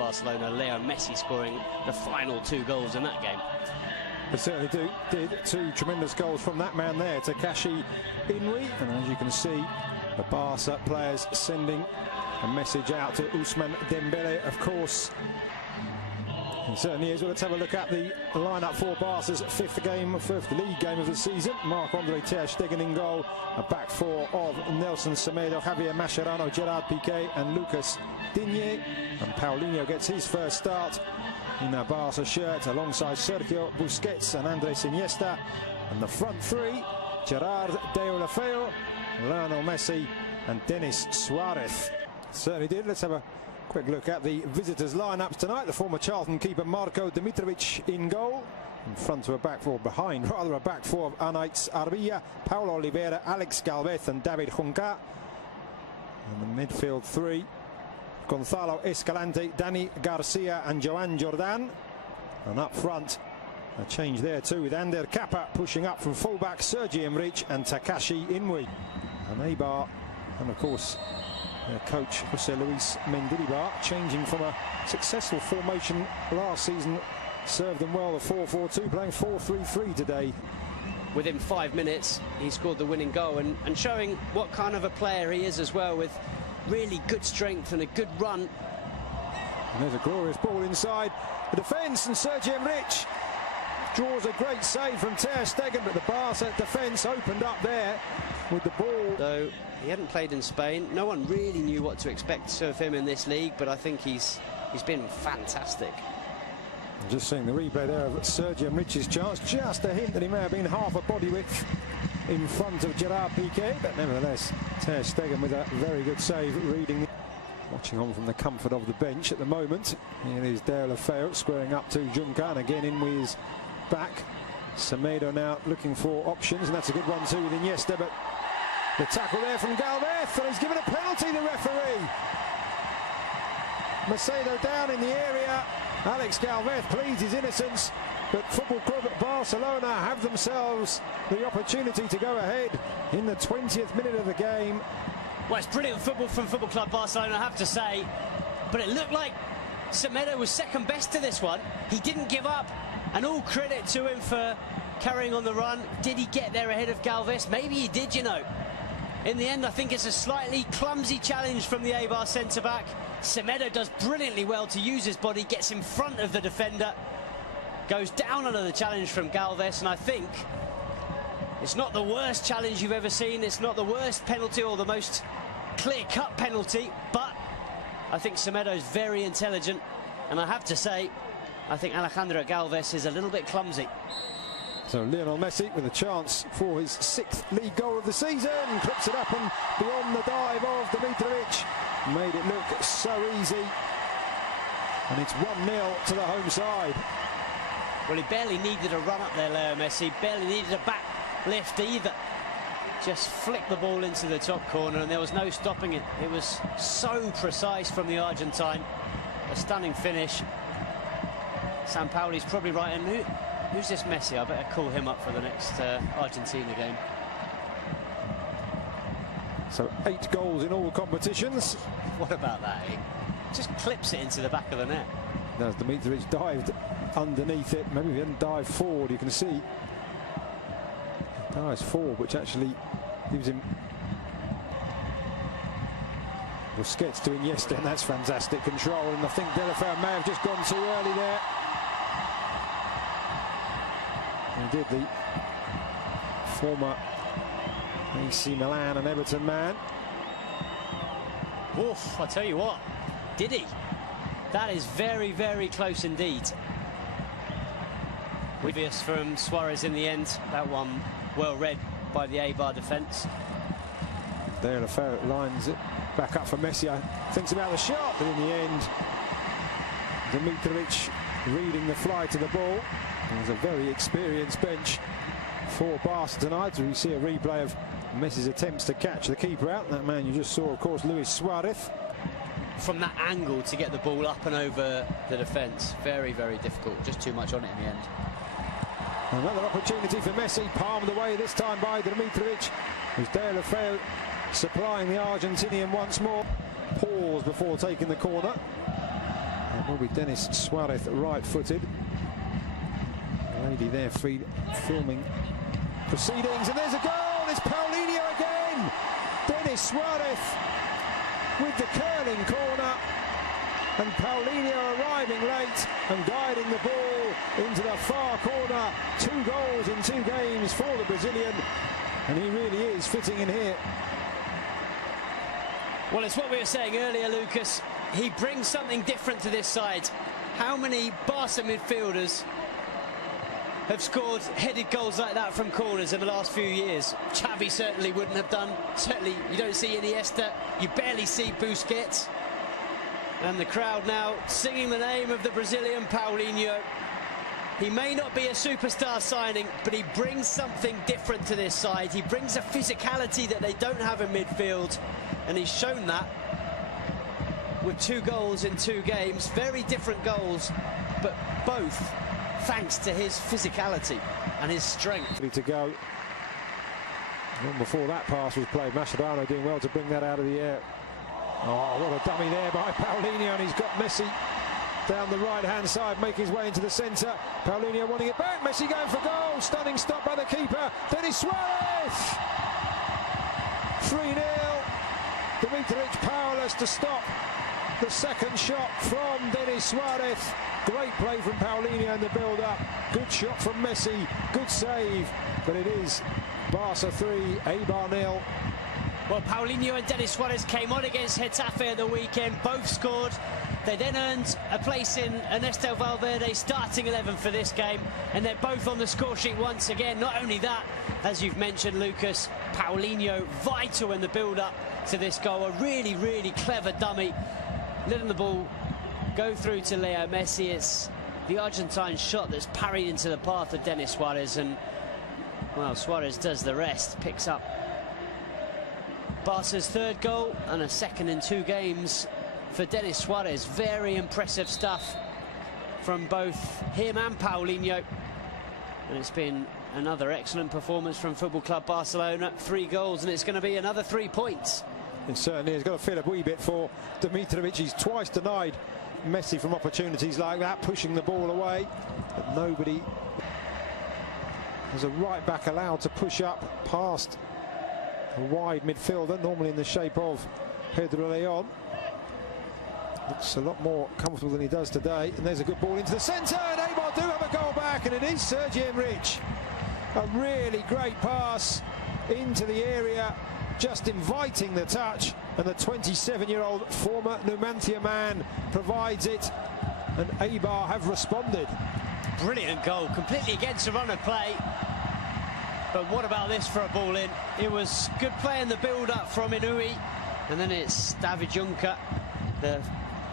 Barcelona. Leo Messi scoring the final 2 goals in that game. They certainly did 2 tremendous goals from that man there, Takashi Inui. And as you can see, the Barca players sending a message out to Ousmane Dembele, of course. It certainly is. Well, let's have a look at the lineup for Barca's fifth league game of the season. Marc-Andre ter Stegen in goal. A back 4 of Nelson Semedo, Javier Mascherano, Gerard Piqué and Lucas Digne. And Paulinho gets his first start in a Barca shirt alongside Sergio Busquets and Andres Iniesta. And the front 3, Gerard Deulofeu, Lionel Messi and Denis Suarez. Certainly did. Let's have a quick look at the visitors' lineups tonight. The former Charlton keeper Marko Dimitrovic in goal. In front of a back 4, behind rather, a back 4 of Anaïs Arbilla, Paulo Oliveira, Alex Galvez and David Junca. And the midfield 3, Gonzalo Escalante, Dani Garcia and Joan Jordan. And up front, a change there too, with Ander Kappa pushing up from fullback, Sergi Emrich and Takashi Inui. And Eibar, and of course coach Jose Luis Mendilibar, changing from a successful formation last season, served them well, the 4-4-2, playing 4-3-3 today. Within 5 minutes, he scored the winning goal and showing what kind of a player he is as well, with really good strength and a good run. And there's a glorious ball inside the defence, and Sergi Emrich draws a great save from ter Stegen, but the Barca defence opened up there with the ball. Though he hadn't played in Spain, no one really knew what to expect of him in this league, but I think he's been fantastic. Just seeing the replay there of Sergi Emrich's chance, just a hint that he may have been half a body width in front of Gerard Piqué, but nevertheless ter Stegen with a very good save, reading. Watching on from the comfort of the bench at the moment. Here is Deulofeu squaring up to Junca, and again in with his back. Semedo now looking for options, and that's a good one too with Iniesta, but the tackle there from Galvez, and he's given a penalty, the referee. Macedo down in the area. Alex Galvez pleads his innocence, but Football Club Barcelona have themselves the opportunity to go ahead in the 20th minute of the game. Well, it's brilliant football from Football Club Barcelona, I have to say, but it looked like Semedo was second best to this one. He didn't give up, and all credit to him for carrying on the run. Did he get there ahead of Galvez? Maybe he did, you know. In the end, I think it's a slightly clumsy challenge from the Eibar centre-back. Semedo does brilliantly well to use his body, gets in front of the defender, goes down under the challenge from Galvez, and I think it's not the worst challenge you've ever seen. It's not the worst penalty or the most clear-cut penalty, but I think Semedo's very intelligent, and I have to say, I think Alejandro Galvez is a little bit clumsy. So Lionel Messi with a chance for his 6th league goal of the season, clips it up and beyond the dive of Dimitrovic, made it look so easy, and it's 1-0 to the home side. Well, he barely needed a run up there, Leo Messi, barely needed a back lift either. Just flicked the ball into the top corner, and there was no stopping it. It was so precise from the Argentine. A stunning finish. Sampaoli's probably right, and who's this Messi? I better call him up for the next Argentina game. So 8 goals in all competitions. What about that? He just clips it into the back of the net. As Dimitrovic dived underneath it, maybe he didn't dive forward, you can see. Dives forward, which actually gives him Busquets to Iniesta, and that's fantastic control, and I think Deulofeu may have just gone too early there. He did, the former AC Milan and Everton man. Oof, I tell you what, did he? That is very, very close indeed. Obvious from Suarez in the end. That one well read by the Eibar defence. Deulofeu lines it back up for Messi. Thinks about the shot, but in the end, Dimitrovic reading the fly to the ball. There's a very experienced bench for Barca tonight. We see a replay of Messi's attempts to catch the keeper out. That man you just saw, of course, Luis Suarez. From that angle to get the ball up and over the defence, very, very difficult. Just too much on it in the end. Another opportunity for Messi, palmed away this time by Dimitrovic. With Deulofeu supplying the Argentinian once more. Pause before taking the corner. will be Denis Suarez, right-footed. The lady there filming proceedings, and there's a goal. It's Paulinho again. Denis Suarez with the curling corner, and Paulinho arriving late and guiding the ball into the far corner. 2 goals in 2 games for the Brazilian, and he really is fitting in here. Well, it's what we were saying earlier, Lucas. He brings something different to this side. How many Barca midfielders have scored headed goals like that from corners in the last few years? Xavi certainly wouldn't have done. Certainly you don't see Iniesta. You barely see Busquets. And the crowd now singing the name of the Brazilian Paulinho. He may not be a superstar signing, but he brings something different to this side. He brings a physicality that they don't have in midfield, and he's shown that with 2 goals in 2 games. Very different goals, but both thanks to his physicality and his strength. Ready to go. Long before that pass was played, Mascherano doing well to bring that out of the air. Oh, what a dummy there by Paulinho, and he's got Messi down the right-hand side, making his way into the centre. Paulinho wanting it back, Messi going for goal. Stunning stop by the keeper, Denis Suarez! 3-0. Dimitrovic powerless to stop the second shot from Denis Suarez. Great play from Paulinho in the build-up. Good shot from Messi, good save, but it is Barca 3, Eibar 0. Well, Paulinho and Denis Suarez came on against Getafe at the weekend, both scored. They then earned a place in Ernesto Valverde's starting 11 for this game, and they're both on the score sheet once again. Not only that, as you've mentioned, Lucas, Paulinho vital in the build-up to this goal. A really, really clever dummy, letting the ball go through to Leo Messi. It's the Argentine shot that's parried into the path of Denis Suarez, and, well, Suarez does the rest, picks up Barca's 3rd goal and a 2nd in 2 games for Denis Suarez. Very impressive stuff from both him and Paulinho. And it's been another excellent performance from Football Club Barcelona. 3 goals, and it's going to be another 3 points. It certainly has got to feel a wee bit for Dimitrovic. He's twice denied Messi from opportunities like that, pushing the ball away. But nobody. There's a right back allowed to push up past a wide midfielder, normally in the shape of Pedro Leon. Looks a lot more comfortable than he does today. And there's a good ball into the centre, and Eibar do have a goal back, and it is Sergi Enrich. A really great pass into the area, just inviting the touch, and the 27-year-old former Numancia man provides it, and Eibar have responded. Brilliant goal, completely against the run of play. But what about this for a ball in? It was good play in the build-up from Inui, and then it's David Juncker, the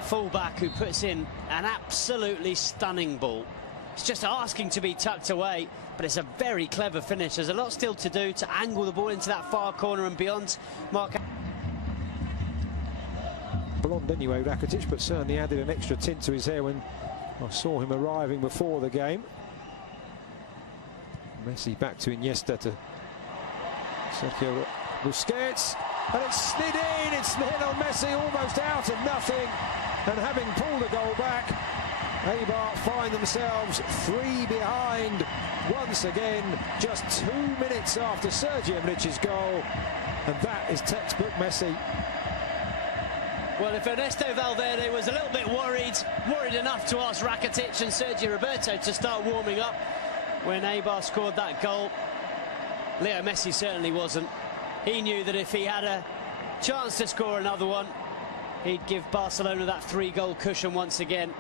fullback, who puts in an absolutely stunning ball. It's just asking to be tucked away, but it's a very clever finish. There's a lot still to do to angle the ball into that far corner and beyond. Blonde anyway, Rakitic, but certainly added an extra tint to his hair when I saw him arriving before the game. Messi back to Iniesta, to Sergio Busquets, and it's slid in. It's Lionel Messi almost out of nothing, and having pulled a goal back, Eibar find themselves 3 behind once again, just 2 minutes after Sergi Enrich's goal, and that is textbook Messi. Well, if Ernesto Valverde was a little bit worried enough to ask Rakitic and Sergio Roberto to start warming up when Eibar scored that goal, Leo Messi certainly wasn't. He knew that if he had a chance to score another one, he'd give Barcelona that 3-goal cushion once again.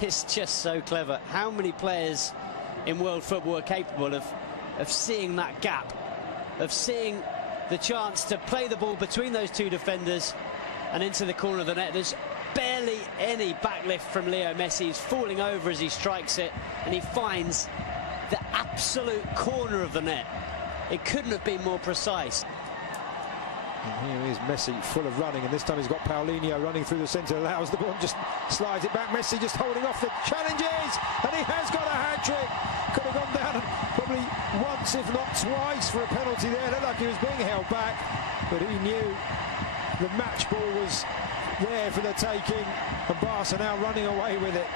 It's just so clever. How many players in world football are capable of seeing that gap, of seeing the chance to play the ball between those 2 defenders and into the corner of the net? There's barely any backlift from Leo Messi. He's falling over as he strikes it, and he finds the absolute corner of the net. It couldn't have been more precise. And here is Messi, full of running, and this time he's got Paulinho running through the centre, allows the ball, just slides it back. Messi just holding off the challenges, and he has got a hat-trick. Could have gone down probably once, if not twice, for a penalty there. Looked like he was being held back, but he knew the match ball was there for the taking, and Barca now running away with it.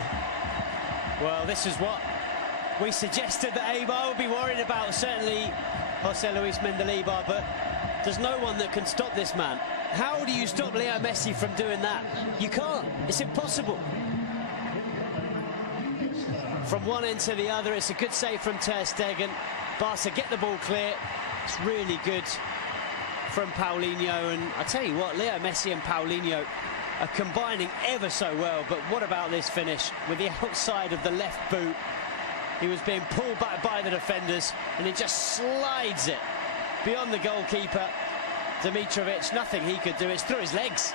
Well, this is what we suggested that Eibar would be worried about, certainly Jose Luis Mendilibar, but there's no one that can stop this man. How do you stop Leo Messi from doing that? You can't. It's impossible. From one end to the other, it's a good save from Ter Stegen. Barca get the ball clear. It's really good from Paulinho, and I tell you what, Leo Messi and Paulinho are combining ever so well. But what about this finish with the outside of the left boot? He was being pulled back by the defenders, and he just slides it beyond the goalkeeper, Dimitrovic. Nothing he could do. It's through his legs.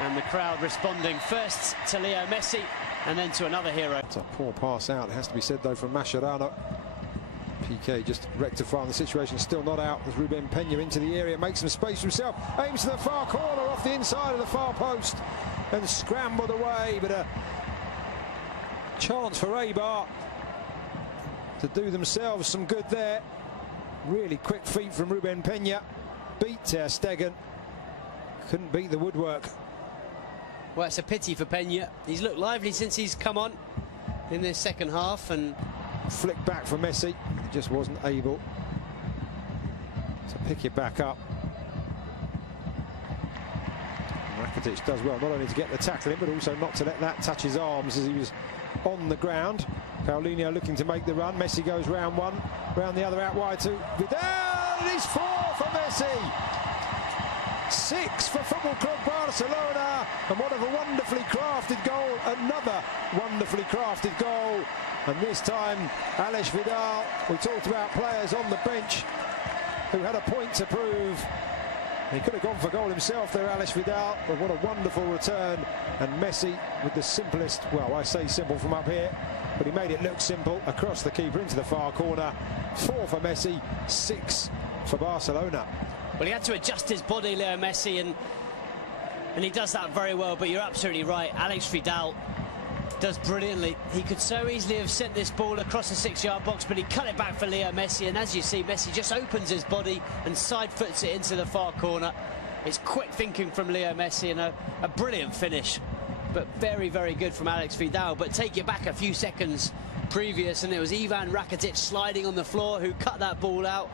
And the crowd responding first to Leo Messi and then to another hero. It's a poor pass out, it has to be said, though, from Mascherano. Piqué just rectifying the situation, still not out as Ruben Peña into the area, makes some space for himself, aims to the far corner off the inside of the far post and scrambled away, but a chance for Eibar to do themselves some good there. Really quick feet from Ruben Peña, beat Ter Stegen, couldn't beat the woodwork. Well, it's a pity for Peña. He's looked lively since he's come on in this second half, and flick back for Messi, he just wasn't able to pick it back up. Rakitic does well not only to get the tackle in, but also not to let that touch his arms as he was on the ground. Paulinho looking to make the run. Messi goes round one, round the other, out wide to Vidal. It is 4 for Messi. 6 for Football Club Barcelona, and what a wonderfully crafted goal, another wonderfully crafted goal, and this time Alex Vidal. We talked about players on the bench who had a point to prove. He could have gone for goal himself there, Alex Vidal, but what a wonderful return, and Messi with the simplest, well, I say simple from up here, but he made it look simple, across the keeper into the far corner. 4 for Messi, 6 for Barcelona. Well, he had to adjust his body, Leo Messi, and he does that very well. But you're absolutely right. Alex Vidal does brilliantly. He could so easily have sent this ball across the 6-yard box, but he cut it back for Leo Messi. And as you see, Messi just opens his body and side foots it into the far corner. It's quick thinking from Leo Messi, and a brilliant finish. But very, very good from Alex Vidal. But take it back a few seconds previous, and it was Ivan Rakitic sliding on the floor who cut that ball out.